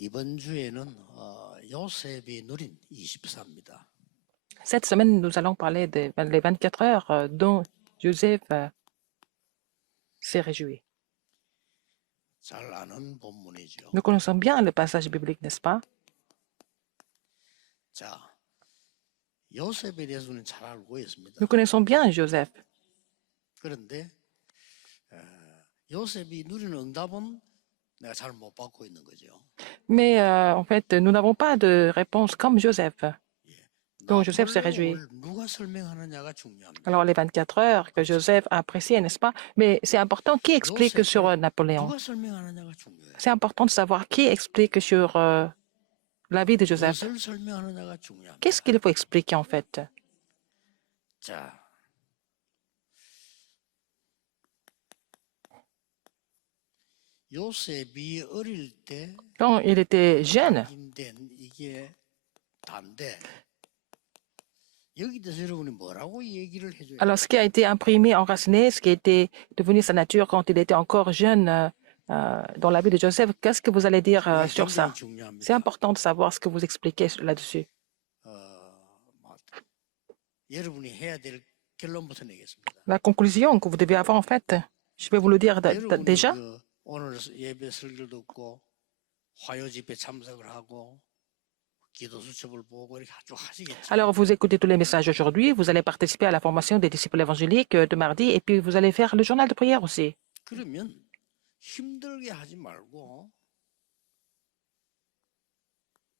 이번 주에는 요셉이 누린 24입니다. Cette semaine, nous allons parler des les 24 heures dont Joseph s'est réjoui. 잘 아는 본문이죠. Nous connaissons bien le passage biblique, n'est-ce pas? 자, 요셉에 대해서는 잘 알고 있습니다. Nous connaissons bien Joseph. 그런데 요셉이 누리는 응답은 내가 잘 못 받고 있는 거죠. Mais en fait, nous n'avons pas de réponse comme Joseph. Donc Joseph s'est réjoui. 나폴레옹을 누가 설명하느냐가 중요합니다. Alors les 24 heures que Joseph a appréciées, n'est-ce pas? Mais c'est important qui explique sur Napoléon. 누가 설명하느냐가 중요해요. C'est important de savoir qui explique sur la vie de Joseph. 무엇을 설명하느냐가 중요합니다. Qu'est-ce qu'il faut expliquer en fait? 자, 요셉이 어릴 때 Quand il était jeune, 확인된 이게 단데 여기 대해서 여러분이 뭐라고 얘기를 해줘야 돼요? alors ce qui a été imprimé, enraciné, ce qui a été devenu sa nature quand il était encore jeune dans la vie de Joseph, qu'est-ce que vous allez dire sur ça? 굉장히 중요합니다. C'est important de savoir ce que vous expliquez là-dessus. 여러분이 해야 될 결론부터 내겠습니다. La conclusion que vous devez avoir, en fait, je vais vous le dire 여러분이 déjà. 오늘 예배 설교를 듣고 화요 집회 참석을 하고 기도 수첩을 보고 이렇게 아주 하시겠죠. Alors, vous écoutez tous les messages aujourd'hui, vous allez participer à la formation des disciples évangéliques de mardi, et puis vous allez faire le journal de prière aussi. 그러면 힘들게 하지 말고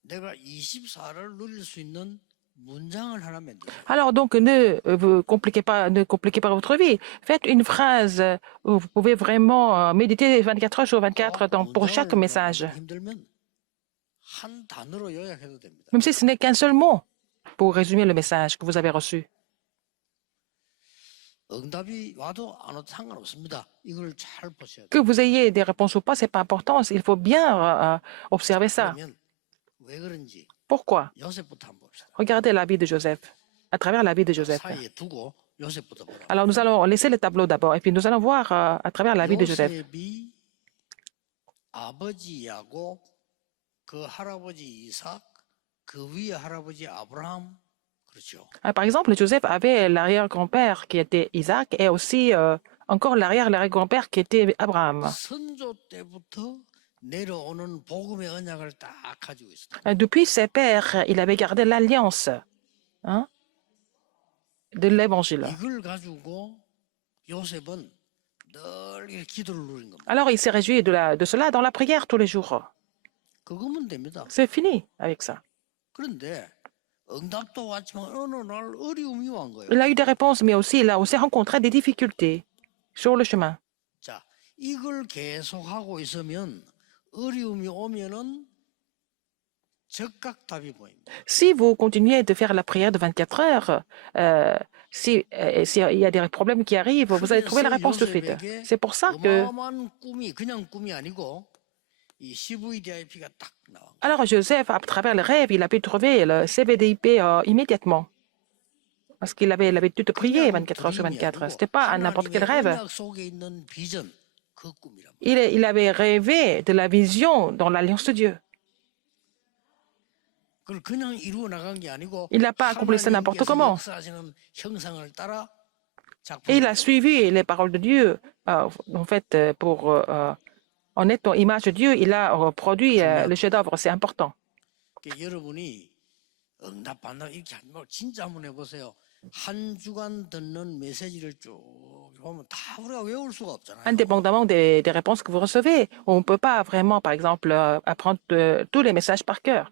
내가 24를 누릴 수 있는 문장을 하나 만들어요. Alors, donc, ne compliquez pas votre vie. Faites une phrase où vous pouvez vraiment méditer 24 heures sur 24 pour chaque message. 힘들면 한 단어로 요약해도 됩니다. Même si ce n'est qu'un seul mot pour résumer le message que vous avez reçu. 응답이 와도 안 와도 상관없습니다. 이걸 잘 보셔야 돼요. Que vous ayez des réponses ou pas, c'est pas important. Il faut bien observer ça. 그러면 왜 그런지 Pourquoi? 요셉부터 한번 봅시다. Regardez la vie de Joseph, à travers la vie de Joseph. 사이에 두고 요셉부터 보라. Alors, nous allons laisser le tableau d'abord, et puis nous allons voir à travers la vie de Joseph. 요셉이 아버지 야곱, 그 할아버지 이삭, 그 위에 할아버지 아브라함, 그렇죠. Par exemple, Joseph avait l'arrière-grand-père qui était Isaac et aussi encore l'arrière-grand-père qui était Abraham. 선조 때부터 내려오는 복음의 언약을 딱 가지고 있어요. Depuis ses pères, il avait gardé l'alliance de l'évangile. 이걸 가지고 요셉은 늘 이렇게 기도를 누린 겁니다. Alors, il s'est réjoui de cela dans la prière tous les jours. 그거면 됩니다. C'est fini avec ça. 그런데 응답도 왔지만 어느 날 어려움이 온 거예요. Il a eu des réponses, mais aussi il a aussi rencontré des difficultés sur le chemin. 자, 이걸 계속하고 있으면 어려움이 오면은 즉각 답이 보입니다. Si vous continuez de faire la prière de 24 heures, s'il y a des problèmes qui arrivent, vous allez trouver la réponse tout de suite. C'est pour ça que... 어마어마한 꿈이 그냥 꿈이 아니고 이 CVDIP가 딱 나와. Alors Joseph, à travers le rêve, il a pu trouver le CVDIP immédiatement. Parce qu'il avait l'habitude de prier 24 heures sur 24. Ce n'était pas n'importe quel rêve. 언약 속에 있는 비전 그 꿈이란 말이에요. Il avait rêvé de la vision dans l'alliance de Dieu. 그걸 그냥 이루어 나간 게 아니고 Il n'a pas accompli ça n'importe 하나님께서 comment. 역사하시는 형상을 따라 Et il 작품을 a suivi les paroles de Dieu. En fait, en étant image de Dieu, il a produit le chef-d'œuvre. C'est important. 여러분이 응답 받나 이렇게 하지 말고 진짜 한번 해보세요. 한 주간 듣는 메시지를 쭉 보면 다 우리가 외울 수가 없잖아요. Indépendamment des réponses que vous recevez, on ne peut pas vraiment, par exemple, apprendre tous les messages par cœur.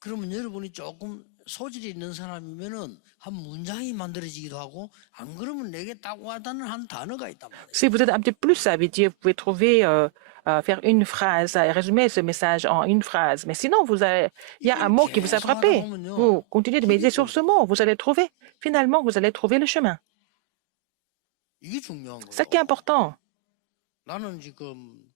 그러면 여러분이 조금 소질이 있는 사람이면은 한 문장이 만들어지기도 하고 안 그러면 내게 딱 와닿는 한 단어가 있단 말이에요. Si vous êtes un petit peu plus savitier, vous pouvez trouver, faire une phrase, résumer ce message en une phrase. Mais sinon, il y a un mot qui vous a frappé. Vous continuez de méditer sur ce mot. Vous allez trouver, finalement, vous allez trouver le chemin. 이게 중요한 C'est ça qui est 거예요. important. 나는 지금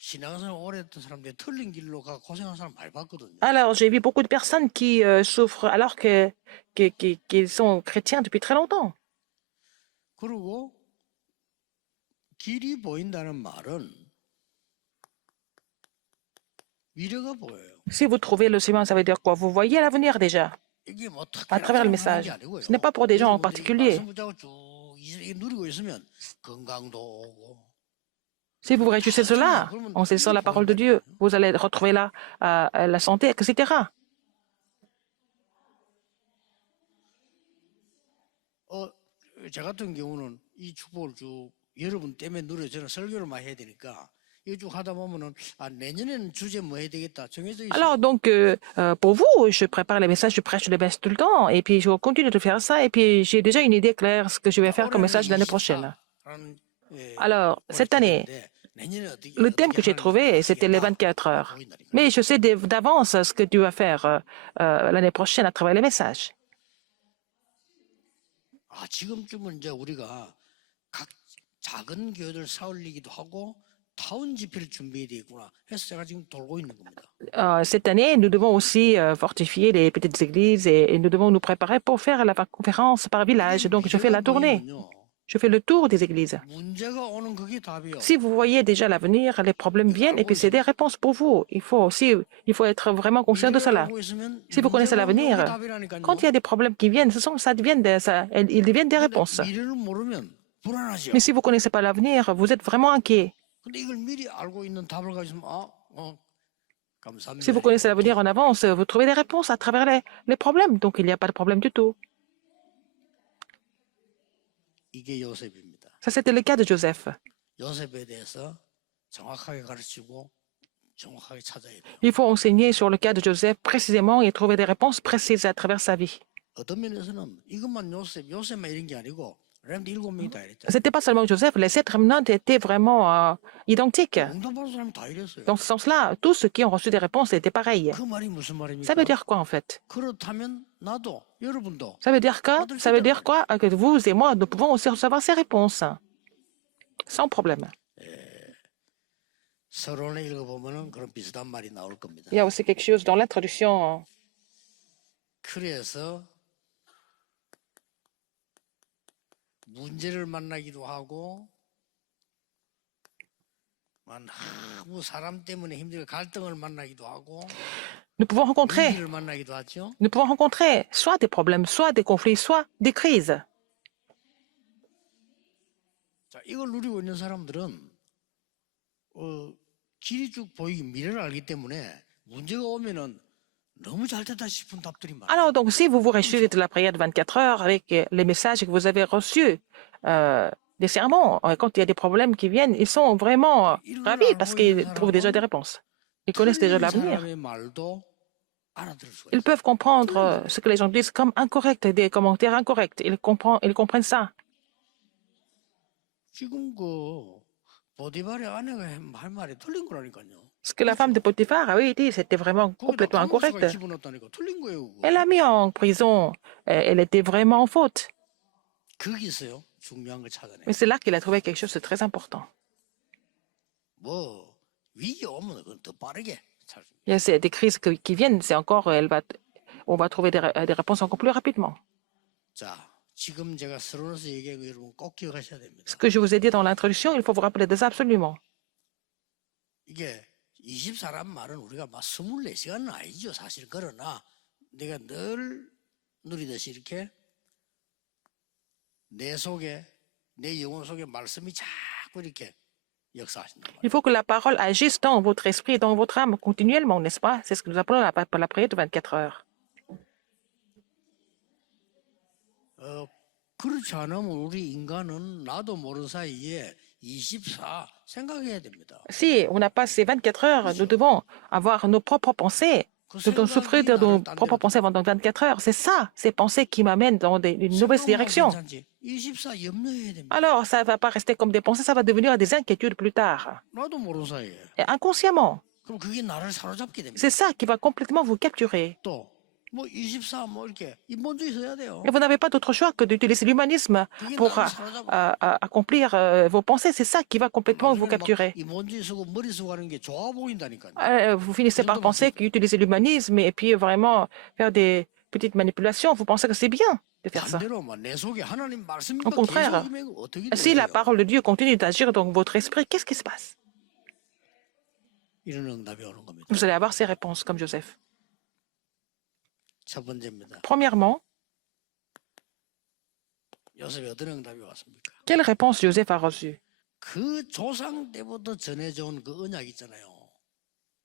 신앙생활 오래 했던 사람들이 틀린 길로 가 고생한 사람 많이 봤거든요. Alors, j'ai vu beaucoup de personnes qui souffrent alors qu'ils sont chrétiens depuis très longtemps. 그리고 길이 보인다는 말은 미래가 보여요. Si vous trouvez le chemin, ça veut dire quoi? Vous voyez l'avenir déjà 이게 뭐 à 특별한 travers le 사람 하는 message. 게 아니고요. Ce n'est pas pour des gens en 여러분들이 이 particulier. 말씀 붙잡고 쭉 누리고 있으면 건강도 오고 Si vous réjouissez cela, en saisissant la parole de Dieu, vous allez retrouver la santé, etc. 저 같은 경우는 이 축복을 쭉 여러분 때문에 누려 저는 설교를 많이 해야 되니까 이거 쭉 하다 보면은 내년에는 주제 뭐 해야 되겠다 정해져 있어요. Alors, donc, pour vous, je prépare les messages, je prêche les messages tout le temps, et puis je continue de faire ça, et puis j'ai déjà une idée claire ce que je vais faire comme message l'année prochaine. Alors, cette année, le thème que j'ai trouvé, c'était les 24 heures. Mais je sais d'avance ce que Dieu va faire l'année prochaine à travers les messages. 지금쯤은 이제 우리가 각 작은 교회들 사올리기도 하고 타운 집회를 준비해야 되겠구나 해서 제가 지금 돌고 있는 겁니다. Cette année, nous devons aussi fortifier les petites églises et nous devons nous préparer pour faire la conférence par village. Donc, je fais la tournée. Je fais le tour des églises. 문제가 오는 그게 답이요. Si vous voyez déjà l'avenir, les problèmes viennent et puis c'est des réponses pour vous. Il faut être vraiment conscient de cela. Si vous connaissez l'avenir, quand il y a des problèmes qui viennent, ils deviennent des réponses. 미래를 모르면 불안하죠. Mais si vous ne connaissez pas l'avenir, vous êtes vraiment inquiet. 근데 이걸 미리 알고 있는 답을 가지고 감사합니다. Si vous connaissez l'avenir en avance, vous trouvez des réponses à travers les problèmes. Donc, il n'y a pas de problème du tout. 이게 요셉입니다. Ça, c'était le cas de Joseph. 요셉에 대해서 정확하게 가르치고 정확하게 찾아야 돼요. Il faut enseigner sur le cas de Joseph précisément et trouver des réponses précises à travers sa vie. 어떤 면에서는 이것만 요셉만 이런 게 아니고 렘드 7명이 다 이랬죠. Ce n'était pas seulement Joseph, les 7 remnants étaient vraiment identiques. 응답받은 사람이 다 이랬어요. Dans ce sens-là, tous ceux qui ont reçu des réponses étaient pareils. 그 말이 무슨 말입니까? Ça veut dire quoi en fait? 그렇다면 나도 여러분도 Ça veut dire quoi? Ça veut dire quoi? Que vous et moi, nous pouvons aussi recevoir ces réponses. Sans problème. 서론에 읽어보면은 그런 비슷한 말이 나올 겁니다. Il y a aussi quelque chose dans l'introduction. 그래서 문제를 만나기도 하고 너무 사람 때문에 힘들게 갈등을 만나기도 하고 Nous pouvons rencontrer 위기를 만나기도 하죠. soit des problèmes, soit des conflits, soit des crises. 자, 이걸 누리고 있는 사람들은 길이 쭉 보이기 미래를 알기 때문에 문제가 오면은 너무 잘 됐다 싶은 답들이 많아요. Alors, donc, si vous vous réjouissez de la prière de 24 heures avec les messages que vous avez reçus, des sermons, quand il y a des problèmes qui viennent, ils sont vraiment ravis parce qu'ils trouvent déjà des réponses. Ils connaissent déjà l'avenir. 사람의 말도 알아들을 수가 Ils 있어요. peuvent comprendre ce que les gens disent comme incorrect, des commentaires incorrects. Ils comprennent ça. 지금 보디발의 아내가 할 말이 틀린 거라니까요. Ce que la femme de Potiphar avait dit, c'était vraiment complètement incorrect. 감옥수가 집어넣었다니까 틀린 거예요. 그거. Elle l'a mis en prison. Elle était vraiment en faute. 거기서요 중요한 걸 찾아내. Mais c'est là qu'il a trouvé quelque chose de très important. 뭐 위기 오면 그건 더 빠르게 찾습니다. Il y a des crises qui viennent, c'est encore, on va trouver des réponses encore plus rapidement. 자, 지금 제가 서론에서 얘기한 거 여러분 꼭 기억하셔야 됩니다. Ce que je vous ai dit dans l'introduction, il faut vous rappeler de ça absolument. 이게 24란 말은 우리가 막 24시간은 아니죠. 사실 그러나 내가 늘 누리듯이 이렇게 내 속에 내 영혼 속에 말씀이 자꾸 이렇게 역사하신단 말이에요. Il faut que la parole agisse dans votre esprit et dans votre âme continuellement, n'est-ce pas? C'est ce que nous appelons la prière de 24 heures. 그렇지 않으면 우리 인간은 나도 모르는 사이에 24 생각해야 됩니다. Si on n'a pas ces 24 heures, nous devons avoir nos propres pensées. Nous devons souffrir de nos propres pensées pendant 24 heures. C'est ça, ces pensées qui m'amènent dans une mauvaise direction. 24 염려해야 됩니다. Alors, ça ne va pas rester comme des pensées, ça va devenir des inquiétudes plus tard. 나도 모르는 사이에. Et inconsciemment, 그럼 그게 나를 사로잡게 됩니다. c'est ça qui va complètement vous capturer. 또 뭐 24 뭐 이렇게 인본주의 써야 돼요. Et vous n'avez pas d'autre choix que d'utiliser l'humanisme pour accomplir vos pensées. C'est ça qui va complètement vous capturer. 인본주의 쓰고 머리 쓰고 하는 게 좋아 보인다니까요. Vous finissez par penser qu'utiliser l'humanisme et puis vraiment faire des petites manipulations, vous pensez que c'est bien de faire ça. 반대로 내 속에 하나님 말씀이 Au contraire, 계속 어떻게 si la 돼요? parole de Dieu continue d'agir dans votre esprit, qu'est-ce qui se passe? 이런 응답이 오는 겁니다. Vous allez avoir ces réponses comme Joseph. 첫 번째입니다. Premièrement, 요셉이 어떤 응답이 왔습니까? quelle réponse Joseph a reçue? 그 조상 때부터 전해져 온 그 언약 있잖아요.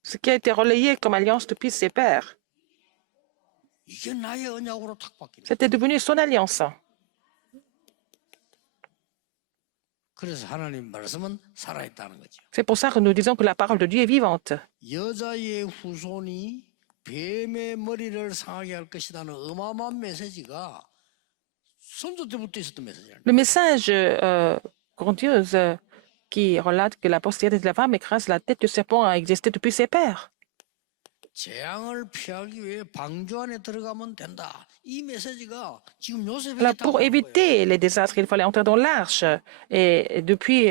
Ce qui a été relayé comme alliance depuis ses pères. 이게 나의 언약으로 탁 바뀌는. C'était devenu son alliance. 그래서 하나님 말씀은 살아있다는 거죠. C'est pour ça que nous disons que la parole de Dieu est vivante. 여자의 후손이 뱀의 머리를 상하게 할 것이라는 어마어마한 메시지가 선조 때부터 있었던 메시지예요. Le message grandiose qui relate que la postérité de la femme écrase la tête du serpent a existé depuis ses pères. 재앙을 피하기 위해 방주 안에 들어가면 된다. 이 메시지가 지금 요셉에게 Alors, 다 pour 온 거예요. éviter les désastres, il fallait entrer dans l'arche. Et depuis,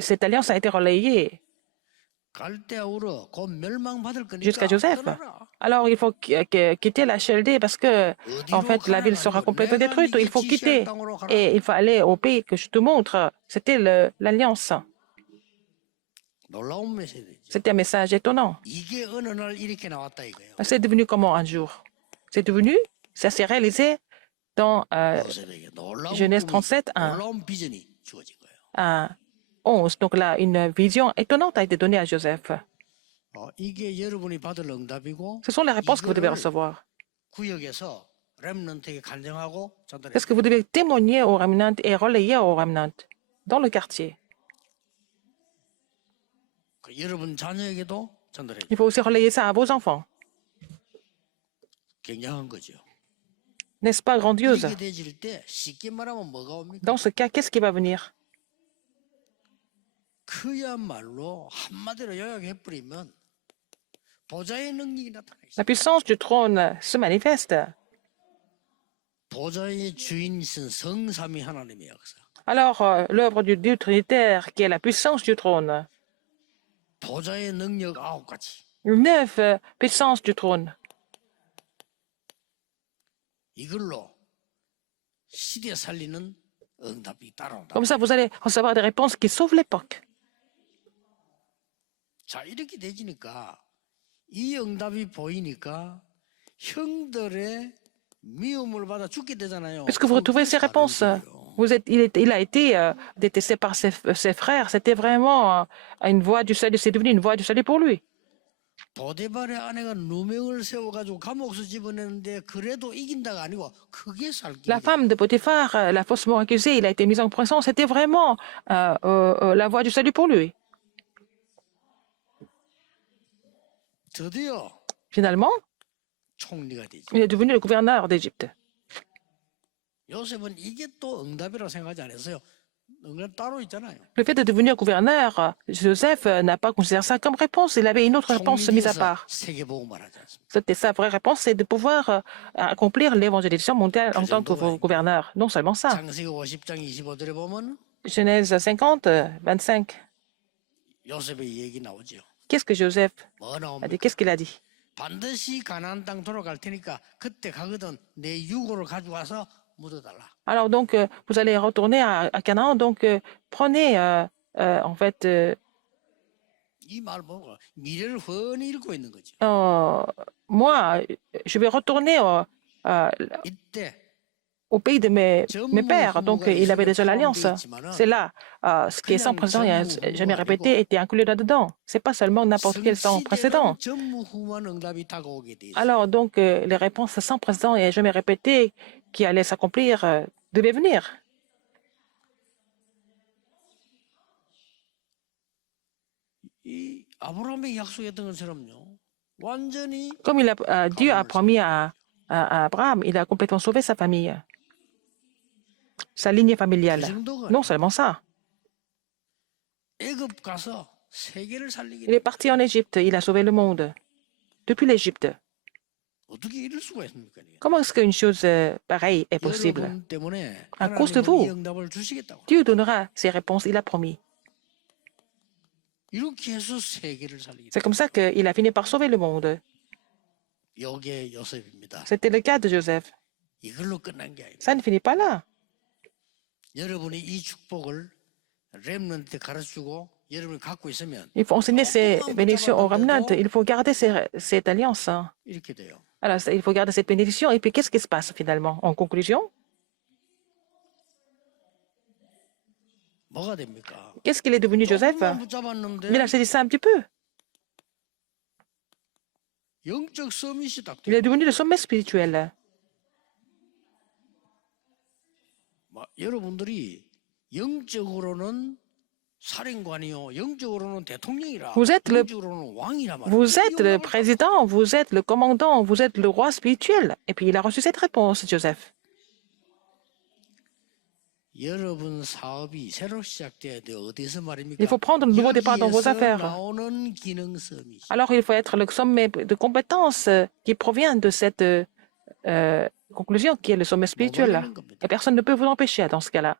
cette alliance a été relayée 갈대아우르 곧 멸망받을 거니까 jusqu'à Joseph. 떠나라. Alors, il faut quitter la Chaldée parce que, en fait, la ville sera complètement détruite. Il faut quitter et il faut aller au pays que je te montre. C'était l'alliance. 놀라운 메시지죠. C'était un message étonnant. 이게 어느 날 이렇게 나왔다 이거예요. C'est devenu comment un jour? C'est devenu, ça s'est réalisé dans 요셉에게 놀라운 Genèse 꿈이, 37, 1 놀라운 비전이 주어진 거예요. à 11. Donc là, une vision étonnante a été donnée à Joseph. 이게 여러분이 받을 응답이고 Ce sont les réponses que vous devez 이거를 recevoir. 구역에서 렘넌트에게 간증하고 전달해. Parce que vous devez témoigner aux remnants et relayer aux remnants dans le quartier. 여러분 자녀에게도 전달해. Il faut aussi relayer ça à vos enfants. 굉장한 거죠. N'est-ce pas grandiose? 이렇게 되질 때 쉽게 말하면 뭐가 옵니까? Dans ce cas, qu'est-ce qui va venir? 그야말로 한마디로 요약해 버리면 보좌의 능력이 나타나 있어요. La puissance du trône se manifeste. 보좌의 주인이신 성삼위 하나님의 역사. Alors, l'œuvre du Dieu trinitaire, qui est la puissance du trône. 보좌의 능력 9가지. 9 puissances du trône. 이걸로 시대 살리는 응답이 따라온다. Comme ça, vous allez recevoir des réponses qui sauvent l'époque. 자, 이렇게 되지니까 이 응답이 보이니까 형들의 미움을 받아 죽게 되잖아요. Puisque vous retrouvez ces réponses, il a été détesté par ses frères. C'était vraiment une voie du salut. C'est devenu une voie du salut pour lui. 보디발의 아내가 누명을 세워가지고 감옥에서 집어내는데 그래도 이긴다가 아니고 크게 살기. La femme de Potiphar, la faussement accusée, il a été mis en prison. C'était vraiment la voie du salut pour lui. 드디어 Finalement, 총리가 되지. il est devenu le gouverneur d'Égypte. 요셉은 이게 또 응답이라고 생각하지 않았어요. 응답 따로 있잖아요. Le fait de devenir gouverneur, Joseph n'a pas considéré ça comme réponse. Il avait une autre réponse mise à 총리에서 part. 세계복음을 하지 않습니다. C'était sa vraie réponse, c'est de pouvoir accomplir l'évangélisation mondiale en tant que gouverneur. Non seulement ça. 창세기 50장 25절에 보면 Genèse 50, 25. 요셉의 얘기 나오죠. Qu'est-ce que Joseph 뭐 a dit? 나옵니까? Qu'est-ce qu'il a dit? 반드시 가나안 땅 돌아갈 테니까 그때 가거든 내 유고를 가져와서 묻어달라. Alors donc, vous allez retourner à Canaan, donc prenez en fait, 이 말 보고 미래를 훤히 읽고 있는 거죠. moi, je vais retourner 이때 au pays de mes pères. Donc, il avait déjà l'alliance. C'est là. Ce qui est sans précédent, il n'y a jamais répété, était inclus là-dedans. C'est pas seulement n'importe quel sans précédent. 전무후무한 응답이 다가오게 돼 있어요. Alors, donc, les réponses sans précédent et jamais répétées qui allaient s'accomplir devaient venir. 이 아브라함이 약속했던 것처럼요. 완전히 Comme Dieu a promis à Abraham, il a complètement sauvé sa famille, sa lignée 그 familiale. 정도가 Non seulement ça. 애굽 가서 세계를 살리게 Il est parti en Égypte, il a sauvé le monde. Depuis l'Égypte. 어떻게 이럴 수가 있습니까? Comment est-ce qu'une chose pareille est possible? 여러분 때문에 À cause de 하나님은 vous. 이 응답을 주시겠다고. Dieu donnera ses réponses, il a promis. 이렇게 해서 세계를 살리게. C'est comme ça qu'il a fini par sauver le monde. 이게 요셉입니다. C'était le cas de Joseph. 이걸로 끝난 게 아닙니다. Ça ne finit pas là. 여러분이 이 축복을 렘넌트 가르치고 여러분이 갖고 있으면 Il faut enseigner ces 조금만 bénédictions au remnant. 붙잡았는데도 Il faut garder cette alliance, hein. 이렇게 돼요. Alors, il faut garder cette bénédiction. Et puis, qu'est-ce qui se passe finalement? En conclusion, 뭐가 됩니까? qu'est-ce qu'il est devenu Joseph? 조금만 Il 붙잡았는데 a saisi ça un petit peu. 영적 서밋이 딱 Il 돼요. est devenu le sommet spirituel. 여러분들이 영적으로는 사령관이요, 영적으로는 대통령이라, Vous êtes le- 영적으로는 왕이라 말이에요. Vous 이 êtes le 영광을 président, vous êtes le commandant, vous êtes le roi spirituel. Et puis, il a reçu cette réponse, Joseph. 여러분 사업이 새로 시작돼야 돼. 어디서 말입니까? Il faut prendre un nouveau départ dans vos 여기에서 affaires. 나오는 기능성이. Alors, il faut être le sommet de compétences qui provient de cette conclusion qui est le sommet spirituel. Et personne ne peut vous empêcher dans ce cas-là.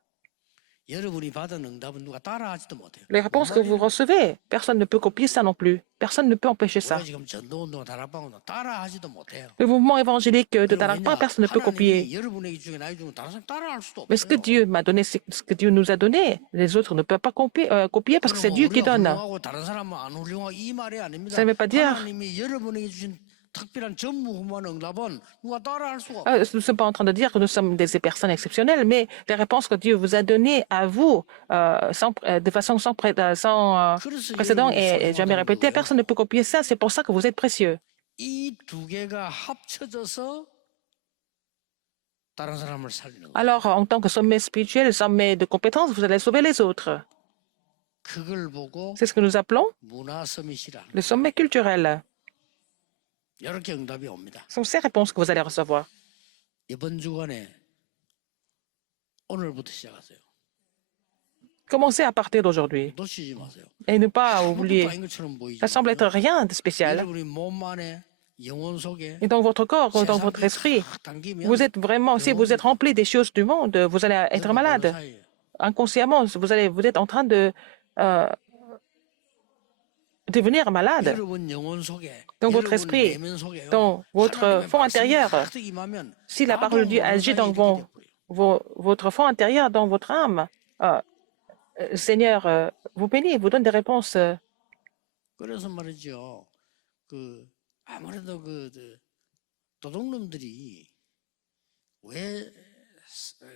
여러분이 받은 응답은 누가 따라하지도 못해요. Les réponses que vous recevez, personne ne peut copier ça non plus. Personne ne peut empêcher ça. 우리가 지금 전도운동, 다락방운동 따라하지도 못해요. Le mouvement évangélique de 왜냐? Tarakpa, personne ne peut copier. 하나님이 여러분에게 중에 나이 중에 다른 사람 따라할 수도 Mais ce que 없어요. Dieu m'a donné, ce que Dieu nous a donné, les autres ne peuvent pas copier parce que c'est Dieu qui 우리가 donne. 훌륭하고 다른 사람은 안 훌륭하고 이 말이 아닙니다. Ça ne veut pas dire- 하나님이 여러분에게 주신 특별한 전무후무한 응답은 누가 따라할 수가 없어요. Nous ne sommes pas en train de dire que nous sommes des personnes exceptionnelles, mais les réponses que Dieu vous a données à vous de façon sans 그래서 précédent 여러분이 et jamais 소중하다는 répétée, 거예요. personne ne peut copier ça. C'est pour ça que vous êtes précieux. 이 두 개가 합쳐져서 다른 사람을 살리는 거예요. Alors, en tant que sommet spirituel, sommet de compétences, vous allez sauver les autres. 그걸 보고 C'est ce que nous appelons 문화 서밋이라. le sommet culturel. 이렇게 응답이 옵니다. Ce sont ces réponses que vous allez recevoir. 이번 주간에 오늘부터 시작하세요. Commencez à partir d'aujourd'hui 놓치지 마세요. et ne pas 아무것도 oublier. 아닌 것처럼 Ça semble être 보이지만 rien de spécial. 여러분이 몸 안에 영혼 속에 Et dans votre corps, dans votre esprit, vous êtes vraiment, si vous êtes rempli des choses du monde, vous allez être malade. Inconsciemment, vous êtes en train de devenir malade. 여러분 영혼 속에 Dans votre 여러분 esprit, 내면 속에요. dans votre 하나님의 fond 말씀이 intérieur. 가득 임하면 Si la 나도 parole de Dieu 모르는 agit 사이에 dans 이렇게 돼버려요. votre fond intérieur, dans votre âme, Seigneur vous bénit, vous donne des réponses. 그래서 말이죠. 아무래도 도둑놈들이 왜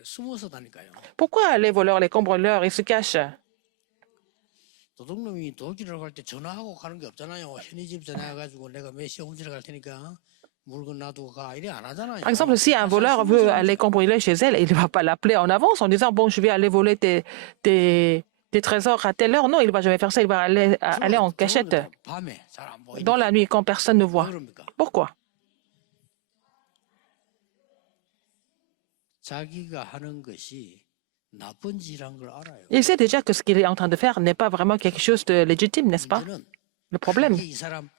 숨어서 다닐까요? Pourquoi les voleurs, les cambrioleurs, ils se cachent? 도둑놈이 도둑질을 갈 때 전화하고 가는 게 없잖아요. 현이집 전화해가지고 내가 몇 시에 훔치러 갈 테니까 물건 놔두고 가. 이래 안 하잖아요. Par exemple, si un voleur veut aller cambrioler chez elle, il ne va pas l'appeler en avance en disant, bon, je vais aller voler tes trésors à telle heure. Non, il ne va jamais faire ça, il va aller en cachette, 밤에 잘 안 보이니까. dans la nuit, quand personne ne 왜 voit. 그럽니까? Pourquoi? 자기가 하는 것이 나쁜 짓이란 걸 알아요. Il sait déjà que ce qu'il est en train de faire n'est pas vraiment quelque chose de légitime, n'est-ce pas? 문제는 Le problème. 그게 이 사람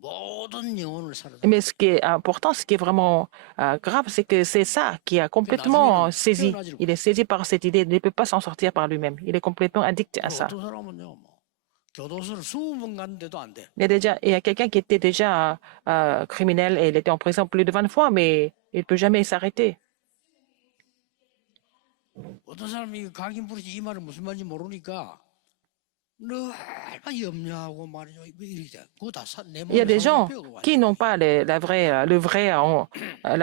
모든 영혼을 살아. Mais ce qui est important, ce qui est vraiment grave, c'est que c'est ça qui a complètement saisi. Il est saisi par cette idée, il ne peut pas s'en sortir par lui-même. Il est complètement addict à ça. 어떤 사람은요, 교도소를 20번 갔는데도 안 돼. Il y a quelqu'un qui était déjà criminel et il était en prison plus de 20 fois, mais il ne peut jamais s'arrêter. 어떤 사람이 각인 부리지 이 말은 무슨 말인지 모르니까 늘 염려하고 말이죠. 이렇게 그거 다내 Il y a 몸에 des gens 배우고 와요. qui n'ont pas la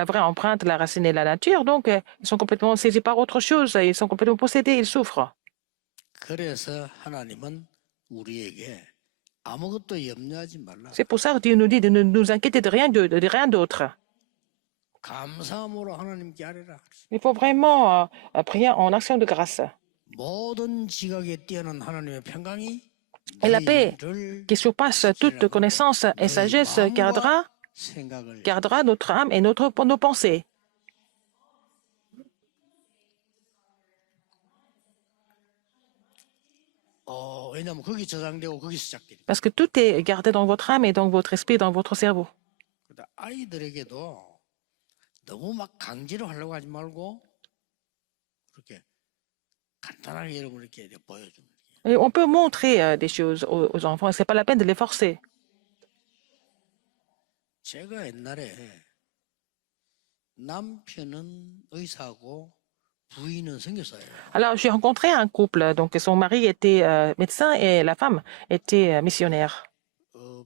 vraie empreinte, la racine et la nature, donc ils sont complètement saisis par autre chose, ils sont complètement possédés, ils souffrent. 그래서 하나님은 우리에게 아무것도 염려하지 말라. C'est pour ça que Dieu nous dit de ne nous inquiéter de rien d'autre. 감사함으로 하나님께 아뢰라. Il faut vraiment prier en action de grâce. 모든 지각에 뛰어난 하나님의 평강이 Et la paix 너희를 qui surpasse toute connaissance et sagesse 생각을 gardera notre âme et nos pensées. 왜냐하면 거기 저장되고 거기서 시작되니까. Parce que tout est gardé dans votre âme et dans votre esprit, dans votre cerveau. 그러니까 아이들에게도 너무 막 강제로 하려고 하지 말고 그렇게 간단하게 여러분 이렇게 보여주는. Et on peut montrer des choses aux enfants, ce n'est pas la peine de les forcer. 제가 옛날에 남편은 의사고 부인은 선교사예요. Alors, j'ai rencontré un couple, donc son mari était médecin et la femme était missionnaire.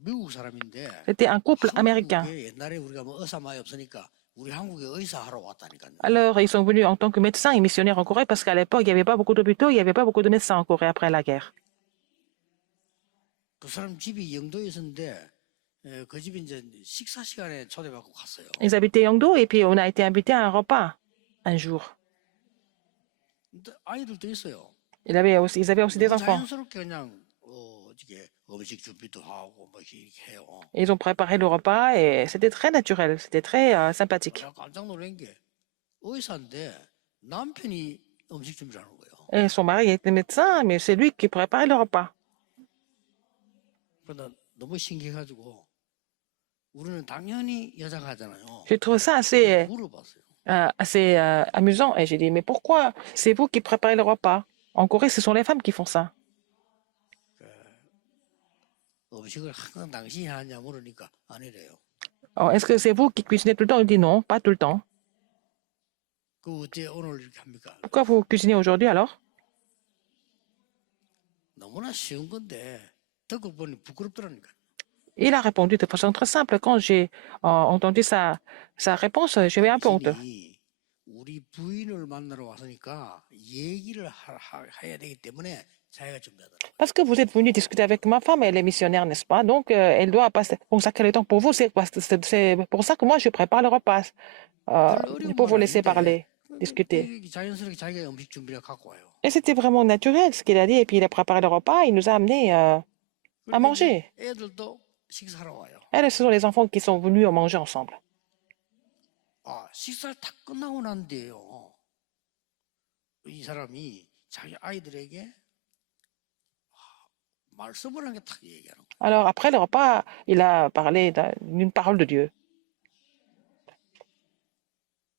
미국 사람인데 C'était un couple américain. 한국에 옛날에 우리가 뭐 의사 많이 없으니까 우리 한국에 의사 하러 왔다니까요. Alors, ils sont venus en tant que médecins et missionnaires en Corée parce qu'à l'époque, il n'y avait pas beaucoup d'hôpitaux, il n'y avait pas beaucoup de médecins en Corée après la guerre. 그 사람 집이 영도에 있었는데 그 집이 이제 식사 시간에 초대받고 갔어요. Ils habitaient Yangdo et puis on a été invités à un repas un jour. 근데 아이들도 있어요. Ils avaient aussi des enfants. 자연스럽게 그냥 이게 음식 준비도 하고 뭐 이렇게 해요. Ils ont préparé le repas et c'était très naturel, c'était très sympathique. 제가 깜짝 놀란 게 의사인데 남편이 음식 준비를 하는 거예요. Et son mari était médecin, mais c'est lui qui préparait le repas. 그러다 너무 신기해가지고 우리는 당연히 여자가 하잖아요. J'ai trouvé ça assez, 물어봤어요. assez amusant et j'ai dit, mais pourquoi c'est vous qui préparez le repas? En Corée, ce sont les femmes qui font ça. 음식을 항상 당신이 하냐 물으니까 아니래요. Alors, est-ce que c'est vous qui cuisinez tout le temps? Il dit non, pas tout le temps. 그 어째 오늘 이렇게 합니까? Pourquoi vous cuisinez aujourd'hui alors? 너무나 쉬운 건데 듣고 보니 부끄럽더라니까. Il a répondu de façon très simple. Quand j'ai entendu sa réponse, j'avais un peu honteux. 당신이 우리 부인을 만나러 왔으니까 얘기를 해야 되기 때문에 자기가 준비하더라고요. Parce que vous êtes venu discuter avec ma femme, elle est missionnaire, n'est-ce pas? Donc, elle doit passer, consacrer le temps pour vous. C'est pour ça que moi, je prépare le repas, pour vous laisser parler, discuter. 자연스럽게 자기가 음식 준비를 갖고 와요. Et c'était vraiment naturel ce qu'il a dit. Et puis, il a préparé le repas, il nous a amenés à manger. 애들도 식사하러 와요. Et ce sont les enfants qui sont venus manger ensemble. 아, 식사 다 끝나고 난 뒤에요. 이 사람이 자기 아이들에게 말씀을 한 게 딱 얘기하는 거예요. Alors, après le repas, il a parlé d'une parole de Dieu.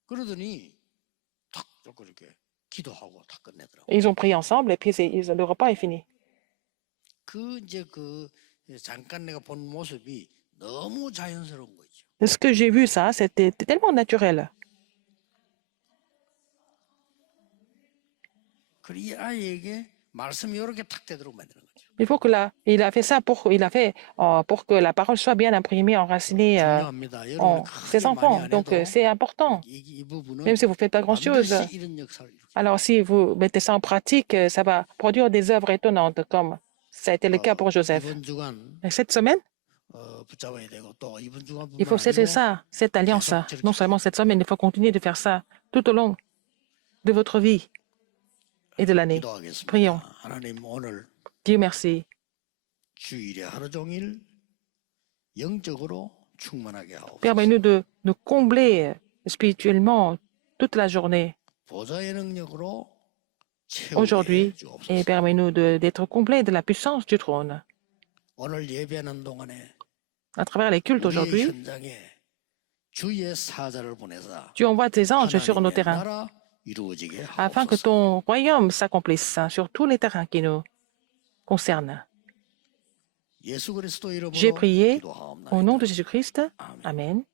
그러더니 탁 이렇게 기도하고 다 끝내더라고요. Et ils ont prié ensemble et puis le repas est fini. 이제 잠깐 내가 본 모습이 너무 자연스러운 거죠. Ce que j'ai vu, ça, c'était tellement naturel. 그리고 이 아이에게 말씀이 이렇게 탁 되도록 만드는 거죠. Il a fait ça pour que la parole soit bien imprimée, enracinée 중요합니다. en 여러분 ses enfants. Donc, c'est important. 이 부분은 Même si vous ne faites pas grand-chose. 반드시 이런 역사를 이루게. Alors, si vous mettez ça en pratique, ça va produire des œuvres étonnantes, comme ça a été le cas pour Joseph. 이번 주간 Et cette semaine, 붙잡아야 되고 또 이번 주간뿐만 il faut cesser 아니고 ça, cette alliance. Non seulement cette semaine, il faut continuer de faire ça tout au long de votre vie et de l'année. 기도하겠습니다. Prions. 하나님 오늘 Dieu merci. 주일에 하루 종일 영적으로 충만하게 하옵소서. Permets-nous de nous combler spirituellement toute la journée 보좌의 능력으로 채우게 aujourd'hui 주옵소서. et permets-nous d'être complets de la puissance du trône. 오늘 예배하는 동안에 À travers les cultes 우리 aujourd'hui, 현장에 주의 사자를 보내서 tu envoies tes anges sur nos 하나님의 terrains 나라 이루어지게 afin que 하옵소서. ton royaume s'accomplisse sur tous les terrains qui nous concernent. 예수 그리스도 J'ai 이름으로 prié au nom 기도하옵나이다. de Jésus-Christ. 아멘. Amen.